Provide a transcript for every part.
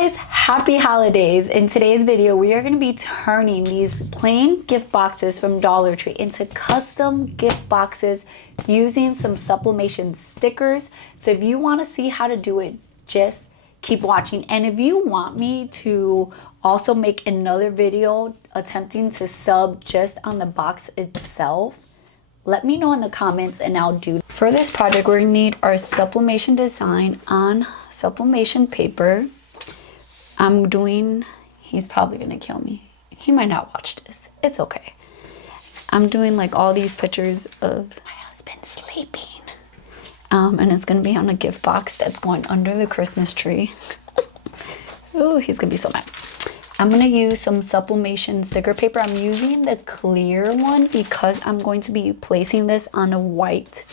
guys, happy holidays. In today's video, we are going to be turning these plain gift boxes from Dollar Tree into custom gift boxes using some sublimation stickers. So if you want to see how to do it, just keep watching. And if you want me to also make another video attempting to sub just on the box itself, let me know in the comments and I'll do. For this project, we're gonna need our sublimation design on sublimation paper. He's probably gonna kill me. He might not watch this. It's okay. I'm doing like all these pictures of my husband sleeping. And it's gonna be on a gift box that's going under the Christmas tree. Oh, he's gonna be so mad. I'm gonna use some sublimation sticker paper. I'm using the clear one because I'm going to be placing this on a white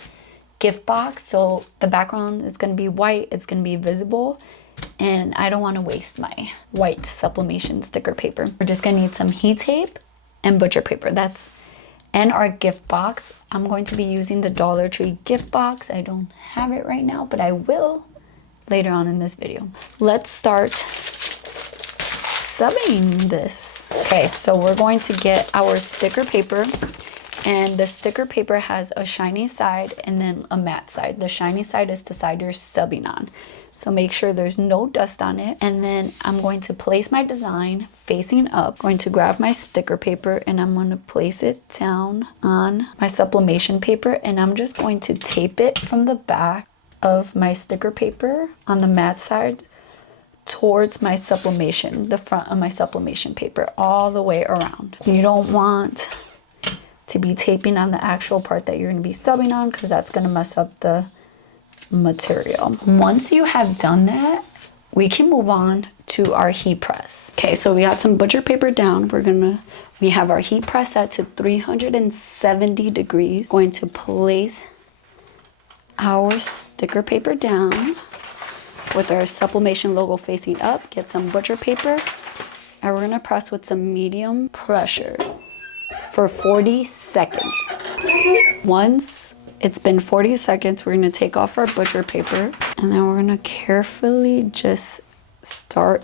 gift box. So the background is gonna be white, it's gonna be visible, and I don't wanna waste my white sublimation sticker paper. We're just gonna need some heat tape and butcher paper. And our gift box. I'm going to be using the Dollar Tree gift box. I don't have it right now, but I will later on in this video. Let's start subbing this. Okay, so we're going to get our sticker paper, and the sticker paper has a shiny side and then a matte side. The shiny side is the side you're subbing on, so make sure there's no dust on it. And then I'm going to place my design facing up. I'm going to grab my sticker paper and I'm going to place it down on my sublimation paper, and I'm just going to tape it from the back of my sticker paper on the matte side towards my sublimation, the front of my sublimation paper, all the way around. You don't want to be taping on the actual part that you're going to be subbing on, because that's going to mess up the material. Once you have done that, we can move on to our heat press. Okay, so we got some butcher paper down. We have our heat press set to 370 degrees. Going to place our sticker paper down with our sublimation logo facing up. Get some butcher paper, and we're gonna press with some medium pressure for 40 seconds. Once it's been 40 seconds, we're gonna take off our butcher paper, and then we're gonna carefully just start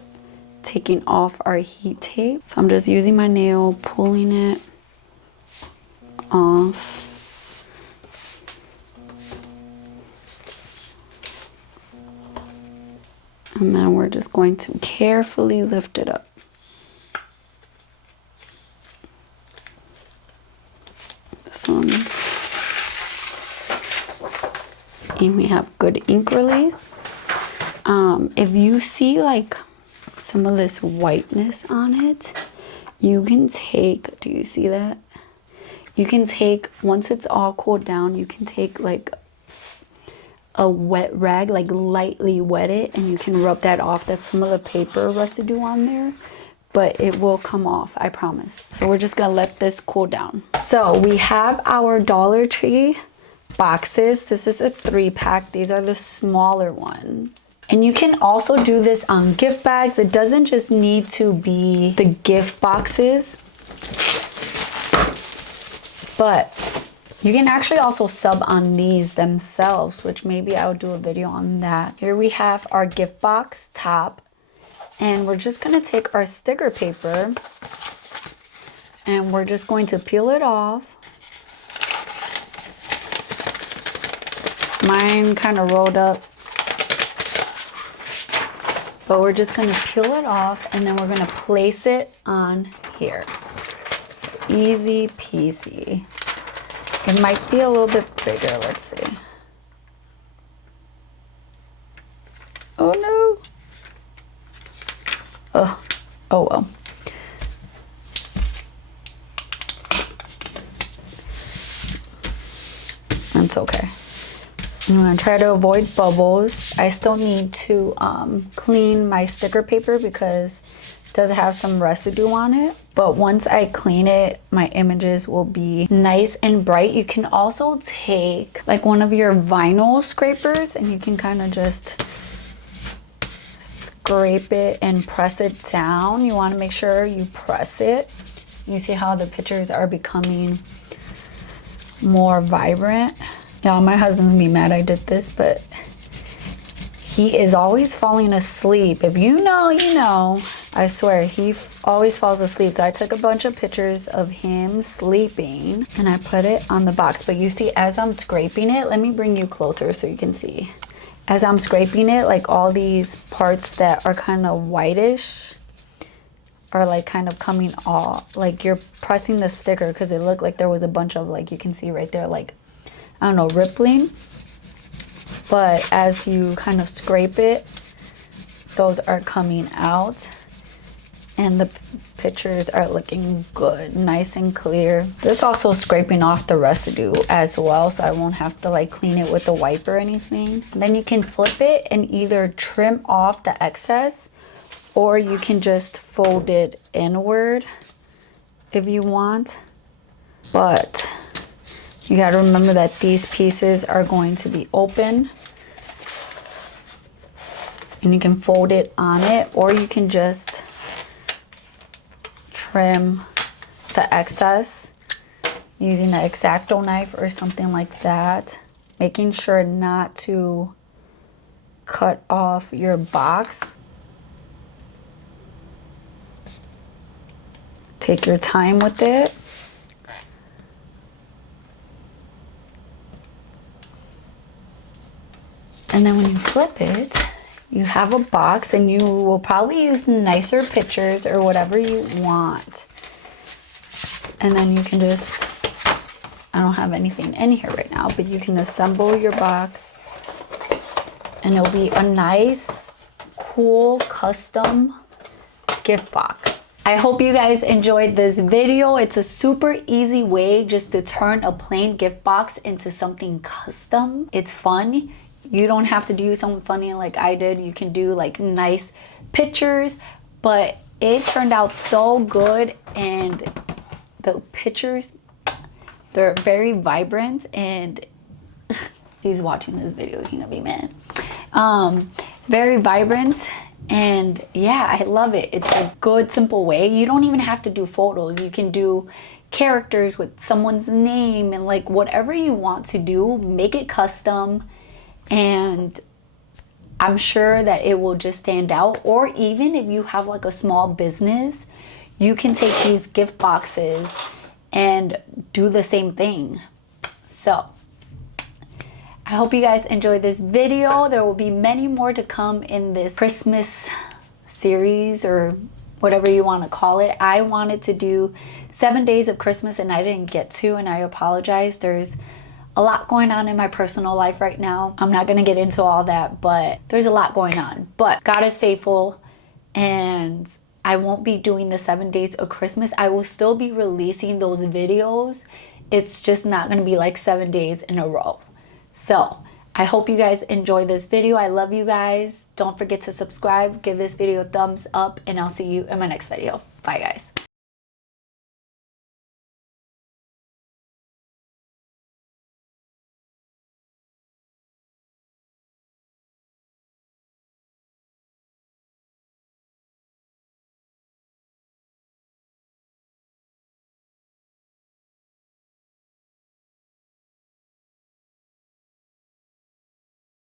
taking off our heat tape. So I'm just using my nail, pulling it off. And then we're just going to carefully lift it up. This one. And we have good ink release. If you see like some of this whiteness on it, you can take, do you see that? You can take, once it's all cooled down, you can take like a wet rag, like lightly wet it, and you can rub that off. That's some of the paper residue on there, but it will come off, I promise. So we're just gonna let this cool down. So we have our Dollar Tree boxes. This is a 3-pack. These are the smaller ones. And you can also do this on gift bags. It doesn't just need to be the gift boxes, but you can actually also sub on these themselves, which maybe I'll do a video on that. Here we have our gift box top, and we're just gonna take our sticker paper and we're just going to peel it off. Mine kind of rolled up, but we're just gonna peel it off, and then we're gonna place it on here. So easy peasy. It might be a little bit bigger, let's see. Oh no. Oh well. That's okay. I'm gonna try to avoid bubbles. I still need to clean my sticker paper because it does have some residue on it. But once I clean it, my images will be nice and bright. You can also take like one of your vinyl scrapers, and you can kind of just scrape it and press it down. You want to make sure you press it. You see how the pictures are becoming more vibrant. Yeah, my husband's gonna be mad I did this, but He is always falling asleep. If you know, you know. I swear, he always falls asleep. So I took a bunch of pictures of him sleeping and I put it on the box. But you see, as I'm scraping it, let me bring you closer so you can see. As I'm scraping it, like all these parts that are kind of whitish are like kind of coming off. Like you're pressing the sticker because it looked like there was a bunch of, like you can see right there, like, I don't know, rippling. But as you kind of scrape it, those are coming out and the pictures are looking good, nice and clear. This also scraping off the residue as well, so I won't have to like clean it with a wipe or anything. Then you can flip it and either trim off the excess or you can just fold it inward if you want. But you got to remember that these pieces are going to be open. And you can fold it on it, or you can just trim the excess using an X-Acto knife or something like that. Making sure not to cut off your box. Take your time with it. And then when you flip it, you have a box and you will probably use nicer pictures or whatever you want. And then you can just, I don't have anything in here right now, but you can assemble your box and it'll be a nice, cool, custom gift box. I hope you guys enjoyed this video. It's a super easy way just to turn a plain gift box into something custom. It's fun. You don't have to do something funny like I did. You can do like nice pictures, but it turned out so good and the pictures, they're very vibrant and he's watching this video, he's gonna be mad. Very vibrant and yeah, I love it. It's a good, simple way. You don't even have to do photos. You can do characters with someone's name and like whatever you want to do, make it custom. And I'm sure that it will just stand out. Or even if you have like a small business, you can take these gift boxes and do the same thing. So I hope you guys enjoyed this video. There will be many more to come in this Christmas series or whatever you want to call it. I wanted to do 7 days of Christmas and I didn't get to, and I apologize. There's a lot going on in my personal life right now. I'm not gonna get into all that, but there's a lot going on. But God is faithful and I won't be doing the 7 days of Christmas. I will still be releasing those videos. It's just not gonna be like 7 days in a row. So I hope you guys enjoy this video. I love you guys. Don't forget to subscribe, give this video a thumbs up, and I'll see you in my next video. Bye guys.